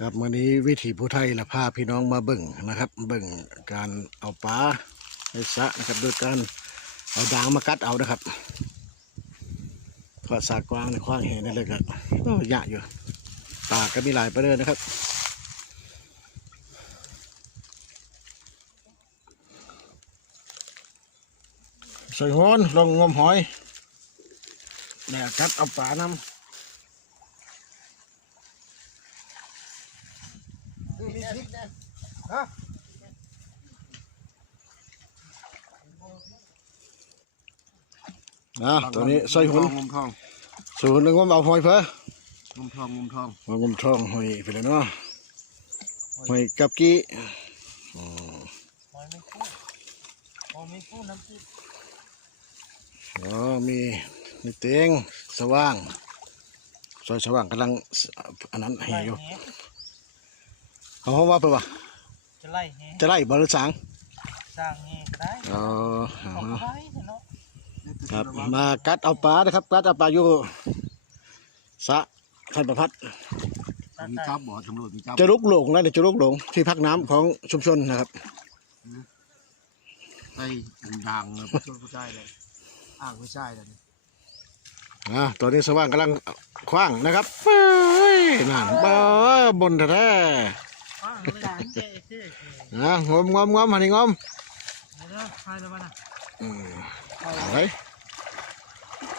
ครับวันนี้วิถีผู้ไทยละพาพี่น้องมาเบิ่งนะครับ เบิ่งการเอาปลาในสระนะครับ โดยการเอาดางมากัดเอานะครับขอสากกวางในคว้างเห็นได้เลยครับโอ้ยะอยู่ปาก็มีหลายประเด็นนะครับใส่หอนลงงมหอยแดกกัดเอาปลาน้ำ อะตัวนี้ใส่หุ่นงมทองสูนย์หนึ่งว่าเอาหอยเพองมทองงมทองมางมทองหอยไปเลยเนาะหอยกับกี้หอยไม่คู่หอยไม่คู่น้ำจิ้มอ๋อมีมีเตียงสว่างซอยสว่างกำลังสอันนั้นให้ไล่อยู่แหเขาเพราะว่าเปล่าวะจะไล่แหจะไล่บหริสางสร้างแหก็ได้อ๋อ ครับ มากัดเอาปลานะครับ กัดเอาปลาอยู่สระขันประพัดตัดมีได้จับบ่อตำรวจมีจับจะลุกหลงนะเดี๋ยวจะลุกหลงที่พักน้ำของชุมชนนะครับไอ้อันดังนะช่วยผู้ชายเลยอ้างผู้ชายเลยอะตอนนี้สว่างกำลังคว้างนะครับเฮ้ยนั่นเบ้อบนแท้อ้าวเลยเจ๊เจ๊เจ๊ๆนะงมงมงมหันนี่งมเดี๋ยวนะใครแล้วบ้านะอื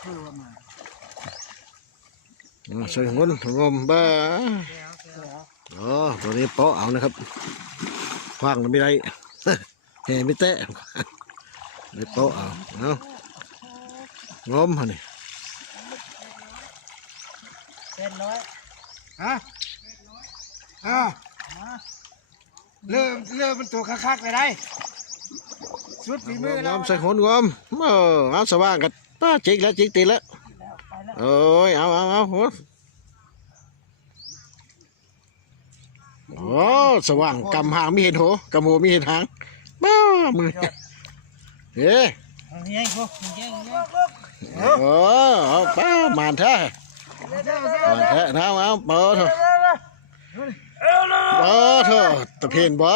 มเอาไว้เพื่อว่ามาอะใส่งนงมเบ้อแก้วแก้วอ๋อตัวนี้โป๊ะเอานะครับคว้างมันไม่ได้เฮ้ไม่เตะไม่โป๊ะเอาเอางมหันนี่เป็นน้อยฮะอ่ามาเริ่มเริ่มมันตัวคักๆเลยได้สุดฝีมืองมเราใส่หนงมเออเอาสว่างกัน ป้าจิกแล้วจิกตีแล้วแล้วไปแล้วโอ้ยเอาเอาเอาโหโอ้สว่างกำหางไม่เห็นโหกำหัวไม่เห็นหางบ้ามือเอ๊ะเอาเงี้ยกูเงี้ยเงี้ยโอ้เอาป้ามานแท้มานแท้นะเอาเปิดเถอะเปิดเถอะตะเพียนบ่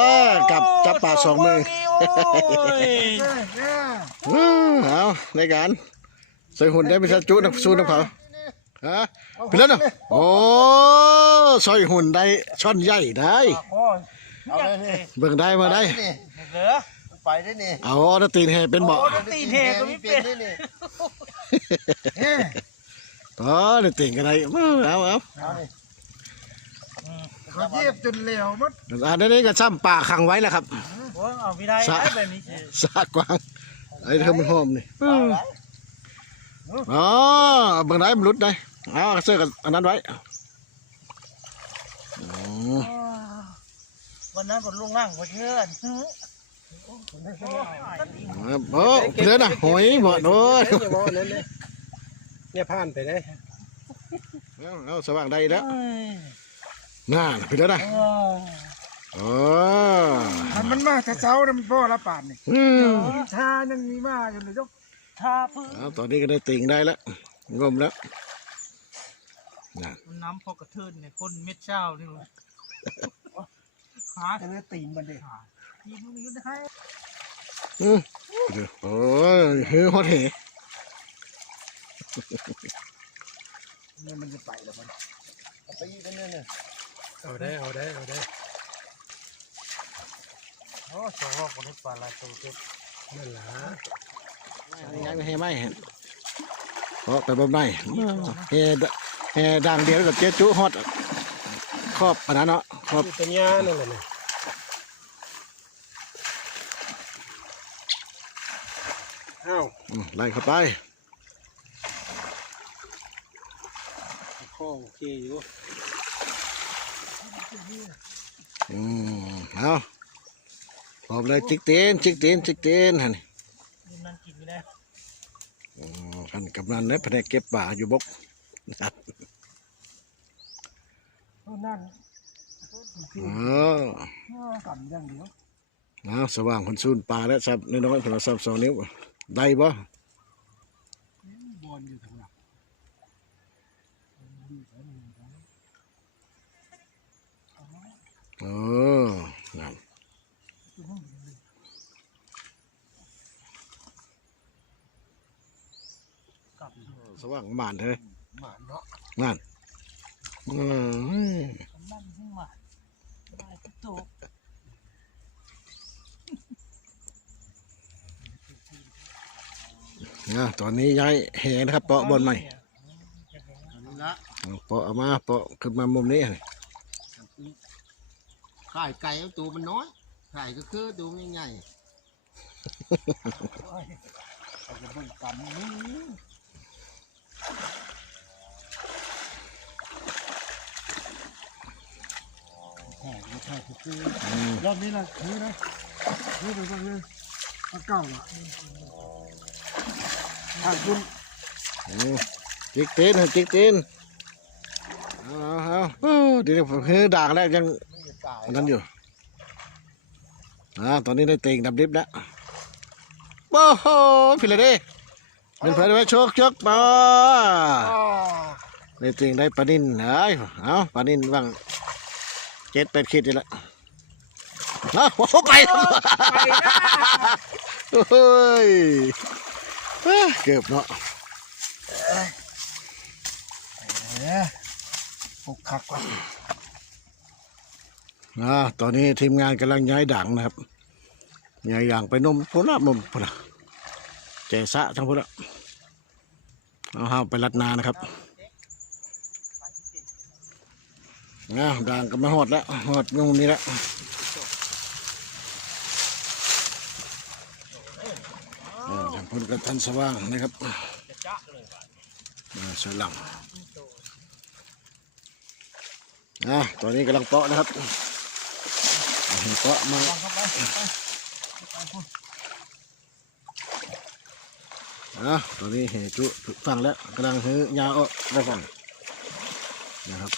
กับจับปลาสองมืออื้อเอาในการ ใส่หุ่นได้ไม่ใช่จุนะสู้น้ำเขาฮะไปแล้วเนาะโอ้ใส่หุ่นได้ช่อนใหญ่ได้โอ้ยเอาเลยนี่เบิ่งได้มาได้นี่เหลือไปได้นี่เอาออตีนให้เป็นเบาะตีเทก็ไม่เป็นได้นี่อ๋อได้ตีนกันได้เอาเอาเอานี่เขาเยียบจนเหลวมัดอันนี้ก็ซ้ำป่าขังไว้แล้วครับโอ้ยเอาไม่ได้ได้แบบนี้สิสากกวางไอ้เธอมันหอมนี่ อ๋อเบิ่งได้มันหลุดได้เอาเสื้อกับอันนั้นไว้อืมวันนั้นผมลงล่างมาเชิญโอ้เพื่อนน่ะหอยบ่โดนเนี่ยผ่านไปได้เอาเอาสว่างได้แล้วน่าเพื่อนน่ะโอ้มันมันมาแต่เช้านะมันพ่อละป่านนี่อืมชายังมีมาอยู่เลยจ้ะ ทาพื้นเอาตอนนี้ก็ได้ติ่งได้แล้วงมแล้วน่ะน้ำพอกระเทินเนี่ยคนเม็ดเช้านี่เลยหาจะได้ตีนมันเด็ทีมึงอยู่ได้อืมเดี๋ยวโอ้ยฮือฮอดเหเนี่ยมันจะไปแล้วมันไปยืดกันเนี่ยเนี่ยเอาได้เอาได้เอาได้โอ้สองรอบคนนี้ปลาลายตัวเก็บนั่นล่ะ ยังไม่ให้ไมเห็นเพราะไปบ่มได้เฮเฮดังเดียวกับเจ๊จุฮอดครอบอันนั้นเนาะครอบเป็นยานั่นแหละเนี่ยอ้าไล่เข้าไปข้อโอเคอยู่อืมเอาพร้อมเลยจิกเตีนจิกเตีนจิกเตีนหันนี่ นี่นั่นกินไม่ได้อืมท่านกำนันเนี่ยแผนกเก็บป่าอยู่บกนะครับนั่นเออสั่นอย่างเดียวเอาสว่างคนซูนปลาแล้วซับน้อยๆคนละซับสองนิ้ว ได้บ่บอลอยู่ทางหลังโสว่างหมานเถอะหมาเนาะนั่นอืมบ้านขึ้นมาได้ทุกตัวนะตอนนี้ย้ายแหนะครับ เปาะบนใหม่อันนี้ละเอาเปาะเอามาเปาะขึ้นมามุมนี้ข่ายไก่เอาตัวมันน้อยข่ายก็คือตัวง่ายๆ รอบนี้ละนี่นะนี่ไปบ้างเลยอันเก่าอะทางคุณอืมจิกเตีนจิกเตีนเอาเอาเดี๋ยวคือด่างแล้วยังนั้นอยู่อ่าตอนนี้ได้เต็งดับดิบแล้วโอ้โหพี่เลยดิ เป็นเพื่อนไว้โชคชกมาอ๋อได้เต็งได้ปลานินเอ้ยเอาปลานินบ้างเจ็ดแปดขีดนี่แหละเอาโอ้โหไปโอ้ยเอ้ยเกือบเนาะเนี่ยปลุกคักว่ะอ่าตอนนี้ทีมงานกำลังย้ายด่างนะครับย้ายด่างไปนมพุ่นละนมพุ่นละ เจสะทั้งพุ่นละเอาห้าไปรัดนานะครับนะด่างก็มาหอดแล้วหอดงงนี้แล้วเออทางพุ่นก็ทันสว่างนะครับมาสวยหลังอะตอนนี้กำลังเปาะนะครับเปาะมา วางเข้าไปอะตอนนี้เหจุถูกฟังแล้วกำลังหื้อยาออกได้ฟังนะครับ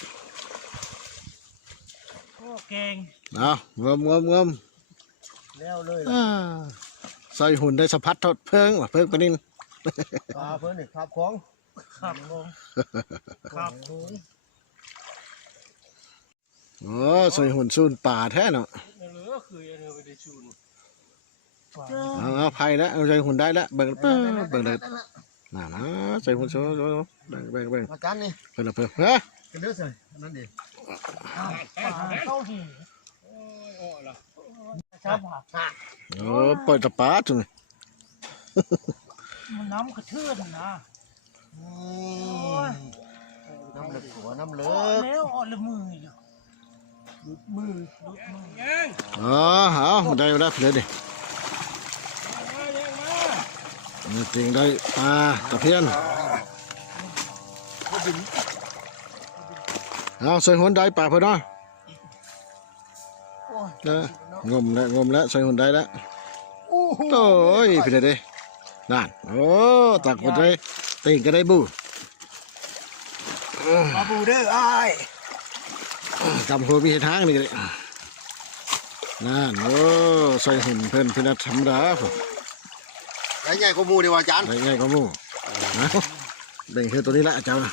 โอ้เก่งเอาเงิมเงิมเงิมแล้วเลยอ่าใส่หุ่นได้สะพัดทอดเพิ่งว่ะเพิ่งปะนินปลาเพิ่นนี่ครับของขับลงขับลงโอ้ใส่หุ่นซูนป่าแท้เนาะเหลือคืออันนี้ไม่ได้ชูน เอาเอาไผ่แล้วเอาใส่หุ่นได้แล้วเบิ่งเบิ่งเบิ่งเลยน่านะใส่หุ่นโซ่โซ่เบิ่งเบิ่งเบิ่งอาจารย์นี่เพิ่นละเพิ่นเฮ้ยกันเด้อใส่อันนั้นดิเข้าหีโอ้ยโอ้ยละชอบผักโอ้ปล่อยตะปาจุนมันน้ำกระเทือนนะน้ำเลือดหัวน้ำเลืโอ้อดแล้วอ่อนละมืออยู่ลุดมือลุดมือยังอ๋อเอาได้ได้เลยดิ มายังมา นี่จริงได้ปลาตะเพียนก็บินเอาใส่หุ่นได้ปลาเพิ่นเนาะโอ้ยเอองมแล้วงมแล้วใส่หุ่นได้แล้วโอ้โหโอ้ยพี่เด้เด้นั่นโอ้ตักหมดเลยติงก็ได้บูมาบูเด้ออ้ายกำหัวมีทางนี่ก็ได้นั่นโอ้ใส่หุ่นเพิ่นเพิ่นน่ะธรรมดาพุ่น ใหญ่ใหญ่กว่าหมูดีว่าอาจารย์ได้ง่ายกว่าหมู่เอาเบ่งคือตัวนี้ละเจ้าน่ะ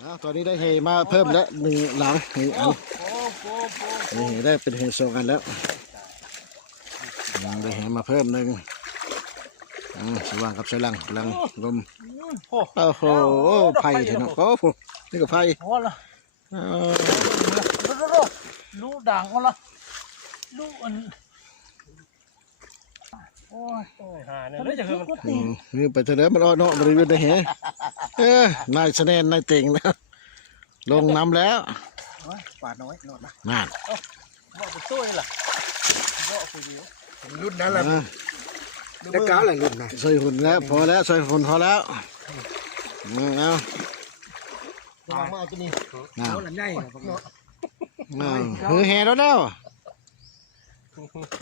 เอาตอนนี้ได้เฮมาเพิ่มแล้วหนึ่งหลังหนึ่งอันโอ้โหโอ้นี่ได้เป็นเฮสองอันแล้วได้เฮมาเพิ่มหนึ่งอืมสว่างกับใช้ลังลังลมโอ้โอ้โหไผ่เถอะเนาะโอ้โหนี่ก็ไผ่โหละเออ ลูกด่างก็ละลูกอัน โอ้ยโอ้ยหาเนี่ยแล้วจะคือมัน อืมนี่ไปเถอะเด้อมันอ้อเนาะบริเวณได้เฮเออนายแสดงนายเต่งแล้วลงน้ำแล้วปลาน้อยนอนนะนั่นบอกไปตู้นี่ล่ะบอกไปเดียวรุ่นนั้นแหละอ่าได้ก้าวอะไรรุ่นนะใส่หุ่นแล้ว พอแล้วใส่หุ่นพอแล้วอืมเอามามาตัวนี้เอาเอาหลังใหญ่เนาะ เอาหือแห่แล้วแล้วเ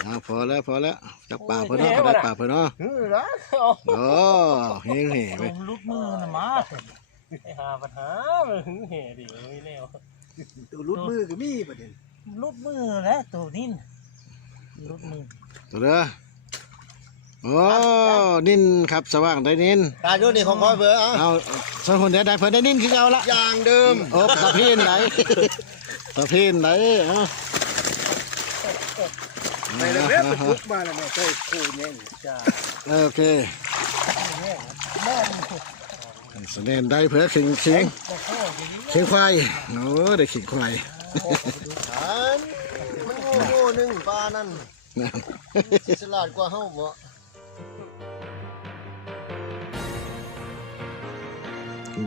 อาพอแล้วพอแล้วจับป่าเพิ่นเนาะได้ป่าเพิ่นเนาะเฮ้ยละโอ้เฮงเฮไปลงลุกมือนะมาไอ้หาปัญหามันหึงแห่ดิไม่แนวตัวรุดมือก็มีประเด็นลุกมือแล้วตัวนี้ลุกมือตัวเด้อโอ้นินครับสว่างได้นินตาโยนี่ของคอยเบอร์อะเอาสองคนเดียวได้เพิ่นได้นินคือเอาละอย่างเดิมโอ้ตะพีนไหนตะพีนไหนเอา ไปเลยแม่ไปพุกมาแล้วแม่ใช่คู่เนี่ยจ้าโอเคแม่แสดงได้เผื่อเข่งเข่งเข่งควายโอ้ได้เข่งควายมันโง่โง่หนึ่งปลานั่นนะสิสลาดกว่าเฮาบ่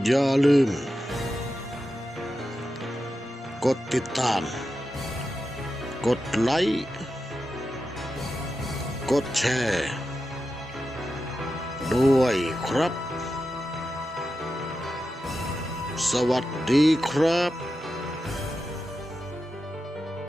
อย่าลืม กดติดตาม กดไลค์ กดแชร์ ด้วยครับ สวัสดีครับ